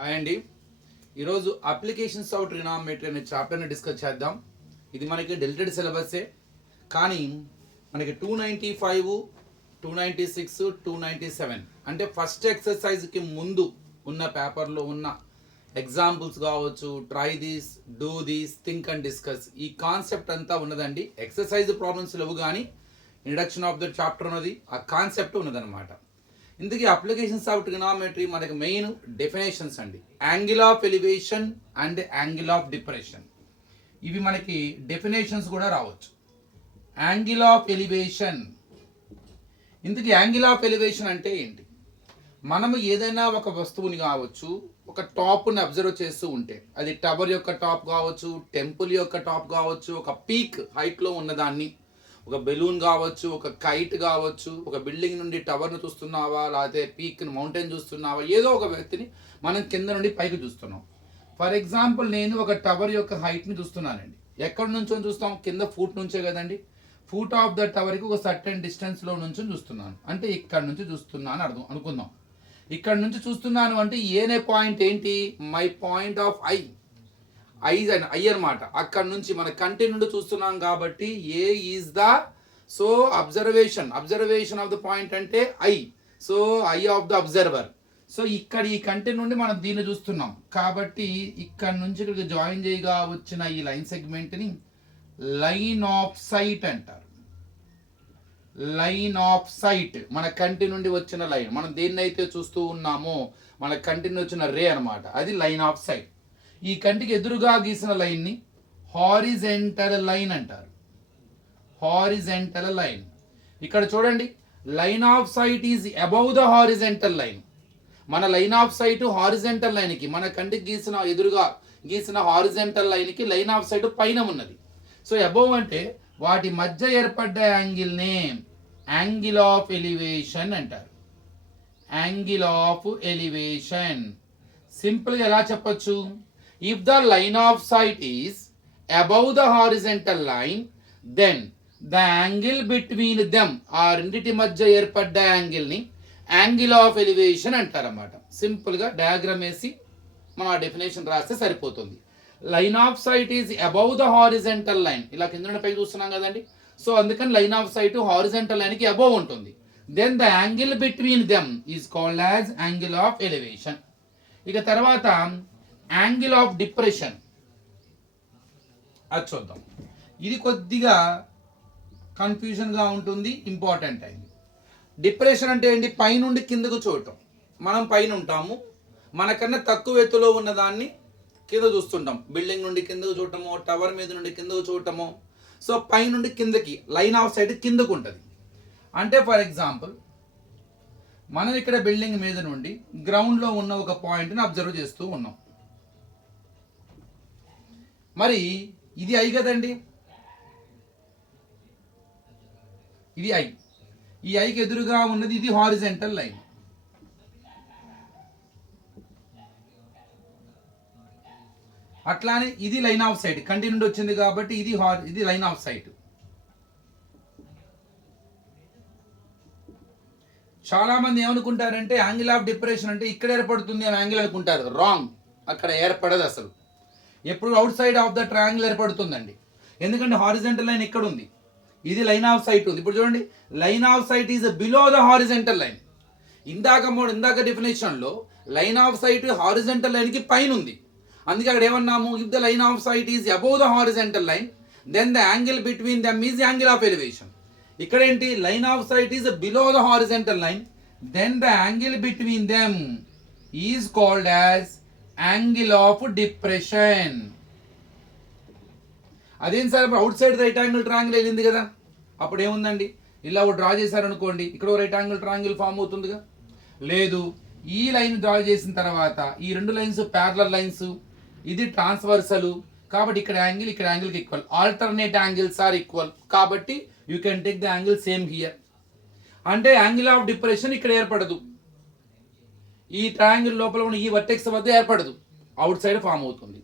Hi అండి. ఈరోజు applications of trigonometry అనే చాప్టర్ని డిస్కస్ చేద్దాం. ఇది మనకి డెలిటెడ్ సిలబస్సే, కానీ మనకి 295, 296, 297 అంటే ఫస్ట్ ఎక్సర్సైజ్కి ముందు ఉన్న పేపర్లో ఉన్న ఎగ్జాంపుల్స్ కావచ్చు, try this, do this, think and discuss, ఈ కాన్సెప్ట్ అంతా ఉన్నదండి. ఎక్సర్సైజ్ ప్రాబ్లమ్స్ లేవు, కానీ ఇంట్రడక్షన్ ఆఫ్ ద చాప్టర్ ఉన్నది, ఆ కాన్సెప్ట్ ఉన్నదన్నమాట. ఇందుకే అప్లికేషన్స్ ఆఫ్ ట్రిగ్నామెట్రీ మనకి మెయిన్ డెఫినేషన్స్ అండి. Angle of elevation and angle of depression, ఇవి మనకి డెఫినేషన్స్ కూడా రావచ్చు. యాంగిల్ ఆఫ్ ఎలివేషన్, ఇందుకు యాంగిల్ ఆఫ్ ఎలివేషన్ అంటే ఏంటి? మనము ఏదైనా ఒక వస్తువుని కావచ్చు, ఒక టాప్ని అబ్జర్వ్ చేస్తూ ఉంటే, అది టవర్ యొక్క టాప్ కావచ్చు, టెంపుల్ యొక్క టాప్ కావచ్చు, ఒక పీక్ హైట్లో ఉన్నదాన్ని, ఒక బెలూన్ కావచ్చు, ఒక కైట్ కావచ్చు, ఒక బిల్డింగ్ నుండి టవర్ను చూస్తున్నావా, లేకపోతే పీక్ మౌంటైన్ చూస్తున్నావా, ఏదో ఒక వ్యక్తిని మనం కింద నుండి పైకి చూస్తున్నాం. ఫర్ ఎగ్జాంపుల్, నేను ఒక టవర్ యొక్క హైట్ని చూస్తున్నానండి. ఎక్కడి నుంచో చూస్తాం? కింద ఫుట్ నుంచే కదండి. ఫుట్ ఆఫ్ ద టవర్కి ఒక సర్టెన్ డిస్టెన్స్లో నుంచి చూస్తున్నాను, అంటే ఇక్కడ నుంచి చూస్తున్నాను అర్థం అనుకుందాం. ఇక్కడ నుంచి చూస్తున్నాను అంటే ఏనే పాయింట్ ఏంటి? మై పాయింట్ ఆఫ్ ఐ అనమాట. అక్కడ నుంచి మన కంటి నుండి చూస్తున్నాం కాబట్టి A is the observation of the point అంటే eye. So eye of the observer. సో ఇక్కడ ఈ కంటి నుండి మనం దీన్ని చూస్తున్నాం కాబట్టి ఇక్కడ నుంచి ఇక్కడికి జాయిన్ చేయగా వచ్చిన ఈ లైన్ సెగ్మెంట్ని లైన్ ఆఫ్ సైట్ అంటారు. లైన్ ఆఫ్ సైట్, మన కంటి నుండి వచ్చిన లైన్, మనం దేన్నైతే చూస్తూ ఉన్నామో మన కంటి నుండి వచ్చిన రే అనమాట, అది లైన్ ఆఫ్ సైట్. ఈ కంటికి ఎదురుగా గీసిన లైన్ని హారిజెంటల్ లైన్ అంటారు. Horizontal line. ఇక్కడ చూడండి, line of sight is above the horizontal line. మన లైన్ ఆఫ్ సైట్ హారిజెంటల్ లైన్కి, మన కంటికి గీసిన ఎదురుగా గీసిన హారిజెంటల్ లైన్కి లైన్ ఆఫ్ సైట్ పైన ఉన్నది. సో అబౌవ్ అంటే వాటి మధ్య ఏర్పడ్డ యాంగిల్నే యాంగిల్ ఆఫ్ ఎలివేషన్ అంటారు. యాంగిల్ ఆఫ్ ఎలివేషన్ సింపుల్గా ఎలా చెప్పొచ్చు? If the line of sight is above the horizontal line, then the angle between them, ఆ రెండిటి మధ్య ఏర్పడ్డ యాంగిల్ని యాంగిల్ ఆఫ్ ఎలివేషన్ అంటారన్నమాట. సింపుల్గా డయాగ్రామ్ వేసి మనం ఆ డెఫినేషన్ రాస్తే సరిపోతుంది. Line of sight is above the horizontal line, ఇలా కింద నుండి పైకి చూస్తున్నాం కదండి. సో అందుకని లైన్ ఆఫ్ సైట్ హారిజెంటల్ లైన్కి అబౌవ్ ఉంటుంది. Then the angle between them is called as angle of elevation. ఇక తర్వాత యాంగిల్ ఆఫ్ డిప్రెషన్, అది చూద్దాం. ఇది కొద్దిగా కన్ఫ్యూజన్గా ఉంటుంది, ఇంపార్టెంట్ అయింది. డిప్రెషన్ అంటే ఏంటి? పైనుండి కిందకు చూడటం. మనం పైన ఉంటాము, మనకన్నా తక్కువ ఎత్తులో ఉన్నదాన్ని కింద చూస్తుంటాం. బిల్డింగ్ నుండి కిందకు చూడటము, టవర్ మీద నుండి కిందకు చూడటము. సో పైనుండి కిందకి లైన్ ఆఫ్ సైట్ కిందకు ఉంటుంది. అంటే ఫర్ ఎగ్జాంపుల్, మనం ఇక్కడ బిల్డింగ్ మీద నుండి గ్రౌండ్లో ఉన్న ఒక పాయింట్ని అబ్జర్వ్ చేస్తూ ఉన్నాం. మరి ఇది ఐ కదండి, ఇది ఐ. ఈ ఐకి ఎదురుగా ఉన్నది ఇది హారిజెంటల్ లైన్. అట్లానే ఇది లైన్ ఆఫ్ సైట్, కంటి నుండి వచ్చింది కాబట్టి ఇది లైన్ ఆఫ్ సైట్. చాలా మంది ఏమనుకుంటారంటే యాంగిల్ ఆఫ్ డిప్రెషన్ అంటే ఇక్కడ ఏర్పడుతుంది అని యాంగిల్ అనుకుంటారు. రాంగ్, అక్కడ ఏర్పడదు. అసలు ఎప్పుడు outside of the triangle ఏర్పడుతుందండి. ఎందుకంటే హారిజెంటల్ లైన్ ఇక్కడ ఉంది, ఇది లైన్ ఆఫ్ సైట్ ఉంది. ఇప్పుడు చూడండి, line of sight is below the horizontal line. ఇందాక డెఫినేషన్లో లైన్ ఆఫ్ సైట్ హారిజెంటల్ లైన్కి పైన ఉంది. అందుకే అక్కడ ఏమన్నాము? If the line of sight is above the horizontal line, then the angle between them is angle of elevation. ఇక్కడ ఏంటి? Line of sight is below the horizontal line, then the angle between them is called as angle of depression. అదేం sir, outside right angle triangle వెళ్ళింది కదా, అప్పుడు ఏముందండి? ఇలా draw చేశారనుకోండి, ఇక్కడ రైట్ యాంగిల్ ట్రయాంగిల్ ఫామ్ అవుతుందిగా. లేదు, ఈ లైన్ డ్రా చేసిన తర్వాత ఈ రెండు లైన్స్ ప్యారలల్ లైన్స్, ఇది ట్రాన్స్వర్సల్ కాబట్టి ఇక్కడ యాంగిల్కి equal. Alternate angles are equal కాబట్టి you can take the angle same here. అంటే యాంగిల్ ఆఫ్ డిప్రెషన్ ఇక్కడ ఏర్పడదు, ఈ ట్రయాంగిల్ లోపల ఉన్న ఈ వర్టెక్స్ వద్ద ఏర్పడదు, అవుట్ సైడ్ ఫామ్ అవుతుంది.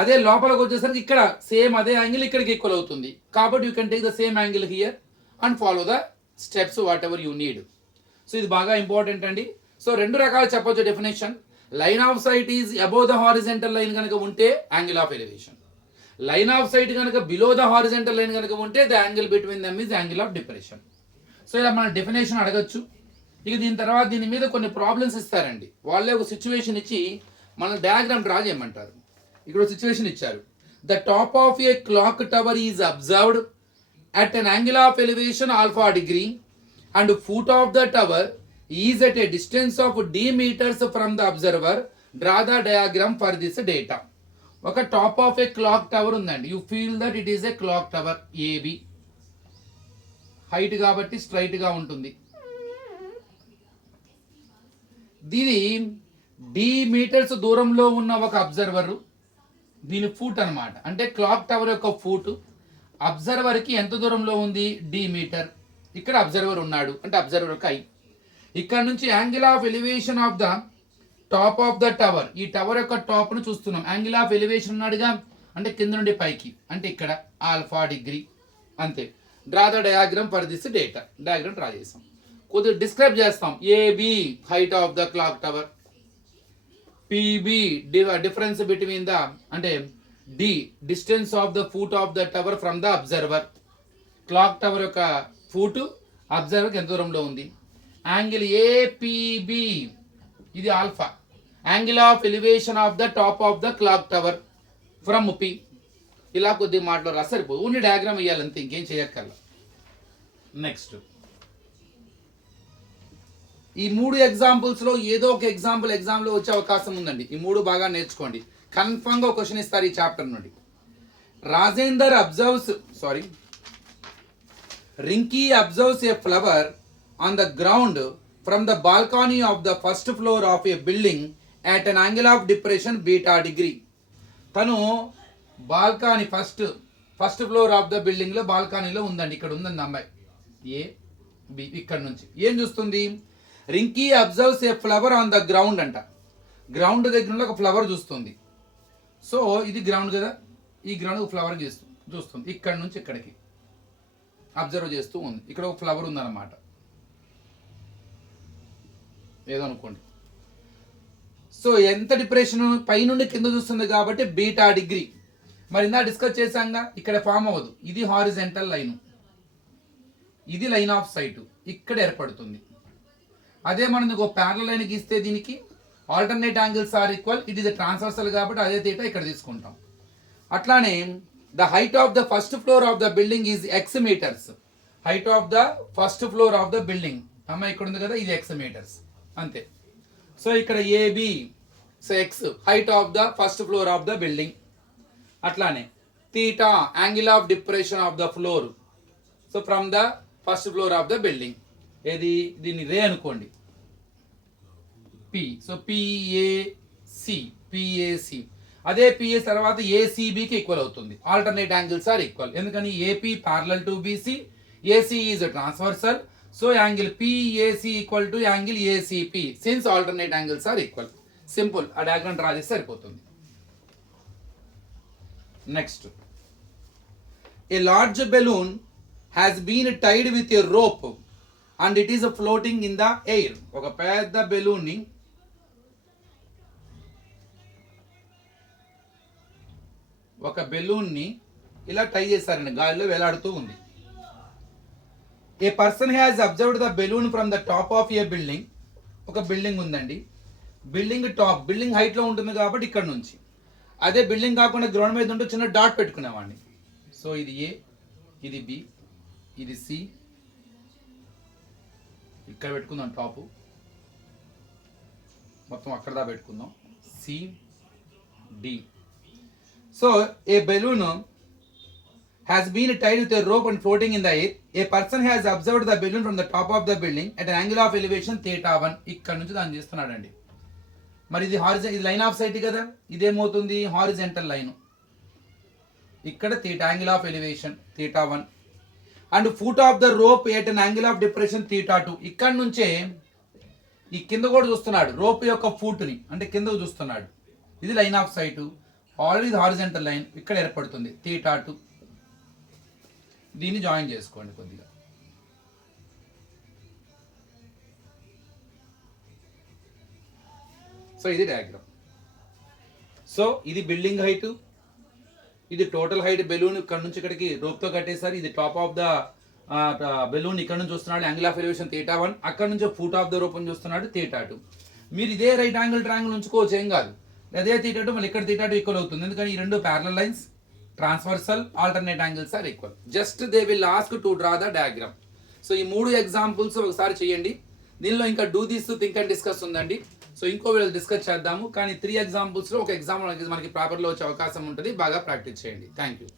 అదే లోపలికి వచ్చేసరికి ఇక్కడ సేమ్ అదే యాంగిల్ ఇక్కడికి ఈక్వల్ అవుతుంది. కాబట్టి you can take the same angle here and follow the steps whatever you need. So ఇది బాగా ఇంపార్టెంట్ అండి. సో రెండు రకాలు చెప్పొచ్చు definition. Line of sight is above the horizontal line కనుక ఉంటే angle of elevation, line of sight కనుక below the horizontal line కనుక ఉంటే the angle between them is angle of depression. So ఇలా మన డెఫినేషన్ అడగచ్చు. ఇక దీని తర్వాత దీని మీద కొన్ని ప్రాబ్లమ్స్ ఇస్తారండి. వాళ్ళే ఒక సిచ్యువేషన్ ఇచ్చి మన డయాగ్రామ్ డ్రా చేయమంటారు. ఇక్కడ ఒక సిచ్యువేషన్ ఇచ్చారు. The top of a clock tower is observed at an angle of elevation alpha degree and foot of the tower is at a distance of d meters from the observer. Draw the diagram for this data. ఒక top of a clock tower ఉందండి. You feel that it is a clock tower AB, height కాబట్టి straight గా ఉంటుంది. దీని D metres దూరంలో ఉన్న ఒక observer, దీని ఫూట్ అన్నమాట. అంటే క్లాక్ టవర్ యొక్క ఫూట్ అబ్జర్వర్ కి ఎంత దూరంలో ఉంది, డి మీటర్. ఇక్కడ అబ్జర్వర్ ఉన్నాడు అంటే అబ్జర్వర్ యొక్క ఐ. ఇక్కడ నుంచి angle of elevation of the top of the tower, ఈ టవర్ యొక్క టాప్ ను చూస్తున్నాం. యాంగిల్ ఆఫ్ ఎలివేషన్ ఉన్నాడుగా అంటే కింద నుండి పైకి, అంటే ఇక్కడ ఆల్ఫా డిగ్రీ. అంతే. Draw the diagram for this data. Diagram draw చేస్తాం, కొద్దిగా డిస్క్రైబ్ చేస్తాం. AB height of the clock tower, PB difference between the అంటే D distance of the foot of the tower from the observer. Clock tower యొక్క foot అబ్జర్వర్కి ఎంత దూరంలో ఉంది. Angle APB ఇది alpha, angle of elevation of the top of the clock tower from P. ఇలా కొద్ది మాటలో రా సరిపోదు, ఓన్లీ డయాగ్రామ్ ఇవ్వాలంతే, ఇంకేం చేయక్కర్లా. నెక్స్ట్ ఈ 3 ఎగ్జాంపుల్స్ లో ఏదో ఒక ఎగ్జాంపుల్ లో వచ్చే అవకాశం ఉందండి. ఈ 3 బాగా నేర్చుకోండి. కన్ఫర్మ్ గా క్వశ్చన్ ఇస్తారు ఈ చాప్టర్ నుండి. Rajender observes Rinky observes a flower on the ground from the balcony of the first floor of a building at an angle of depression beta degree. తను balcony first floor of the building లో బాల్కనీలో ఉందండి. ఇక్కడ ఉందండి అమ్మాయి A B. ఇక్కడ నుంచి ఏం చూస్తుంది, Rinki observes a flower on the ground అంట. గ్రౌండ్ దగ్గర ఒక ఫ్లవర్ చూస్తుంది. సో ఇది గ్రౌండ్ కదా, ఈ గ్రౌండ్ ఒక ఫ్లవర్ చూస్తుంది. ఇక్కడ నుంచి ఇక్కడికి అబ్జర్వ్ చేస్తూ ఉంది. ఇక్కడ ఒక ఫ్లవర్ ఉందన్నమాట, ఏదో అనుకోండి. సో ఎంత డిప్రెషన్, పై నుండి కింద చూస్తుంది కాబట్టి బీటా డిగ్రీ. మరి ఇందా డిస్కస్ చేశాంగా, ఇక్కడ ఫామ్ అవ్వదు. ఇది హారిజెంటల్ లైన్, ఇది లైన్ ఆఫ్ సైట్ ఇక్కడ ఏర్పడుతుంది. అదే మనం ఒక ప్యారలల్ లైన్ గీస్తే దీనికి alternate angles are equal. It is transversal కాబట్టి అదే తీట ఇక్కడ తీసుకుంటాం. అట్లానే the height of the first floor of the building is x metres. Height of the first floor of the building అమ్మ ఇక్కడ ఉంది కదా, ఇది ఎక్స్ మీటర్స్ అంతే. సో ఇక్కడ A B, so x height of the first floor of the building. అట్లానే theta angle of depression of the floor, so from the first floor of the building. ఏది దీన్ని రే అనుకోండి, పి. So PAC. అదే PA తర్వాత ఏసీబీకి equal అవుతుంది. Alternate angles are equal. ఎందుకని AP parallel to BC, AC is transversal. So angle PAC equal to angle ACP since alternate angles are equal. Simple. ఆ diagram draw చేస్తే సరిపోతుంది. Next, a large balloon has been tied with a rope and it is floating in the air. ఒక పెద్ద balloon ని ఇలా టై చేశారండి, గాలిలో వేలాడుతూ ఉంది. A person has observed the balloon from the top of a building. ఒక బిల్డింగ్ ఉందండి, బిల్డింగ్ టాప్, బిల్డింగ్ హైట్ లో ఉంటుంది కాబట్టి ఇక్కడ నుంచి. అదే బిల్డింగ్ కాకుండా గ్రౌండ్ మీద ఉంటే చిన్న డాట్ పెట్టుకునేవాడిని. సో ఇది ఏ, ఇది బి, ఇది సి, ఇక్కడ పెట్టుకుందాం టాపు, మొత్తం అక్కడ దా పెట్టుకుందాం, C D. So a balloon has been tied with a rope and floating in the air. A person has observed the balloon from the top of the building at an angle of elevation θ1. ఇక్కడ నుంచి దాన్ని చేస్తున్నాడండి. మరి ఇది ఇది line of site కదా, ఇదేమవుతుంది horizontal line. ఇక్కడ θ angle of elevation θ1 and foot of the rope at an angle of depression θ2. ఇక్కడ నుంచే ఈ కింద కూడా చూస్తున్నాడు, రోప్ యొక్క ఫూట్ ని అంటే కిందకు చూస్తున్నాడు. ఇది line of sight, already horizontal line ఇక్కడ ఏర్పడుతుంది θ2. దీన్ని జాయిన్ చేసుకోండి కొద్దిగా. సో ఇది డయాగ్రామ్. సో ఇది బిల్డింగ్ హైట్, ఇది టోటల్ హైట్. బెలూన్ ఇక్కడ నుంచి ఇక్కడికి రోప్తో కట్టేసారు. ఇది టాప్ ఆఫ్ ద బెలూన్ ఇక్కడ నుంచి చూస్తున్నాడు, యాంగిల్ ఆఫ్ ఎలివేషన్ θ1. అక్కడ నుంచి ఫుట్ ఆఫ్ ద రోప్ చూస్తున్నాడు θ2. మీరు ఇదే రైట్ యాంగిల్ ట్రయాంగిల్ ఉంచుకోవచ్చు, ఏం కాదు. అదే θ2 మళ్ళీ ఇక్కడ θ2 ఈక్వల్ అవుతుంది, ఎందుకని ఈ రెండు parallel lines, transversal alternate angles are equal. Just they will ask to draw the diagram. So ఈ 3 ఎగ్జాంపుల్స్ ఒకసారి చేయండి. దీనిలో ఇంకా do this think and discuss ఉందండి. సో ఇంకో వీళ్ళు డిస్కస్ చేద్దాము. కానీ 3 ఎగ్జాంపుల్స్లో ఒక ఎగ్జామ్ మనకి పేపర్లో వచ్చే అవకాశం ఉంటుంది. బాగా ప్రాక్టీస్ చేయండి. Thank you.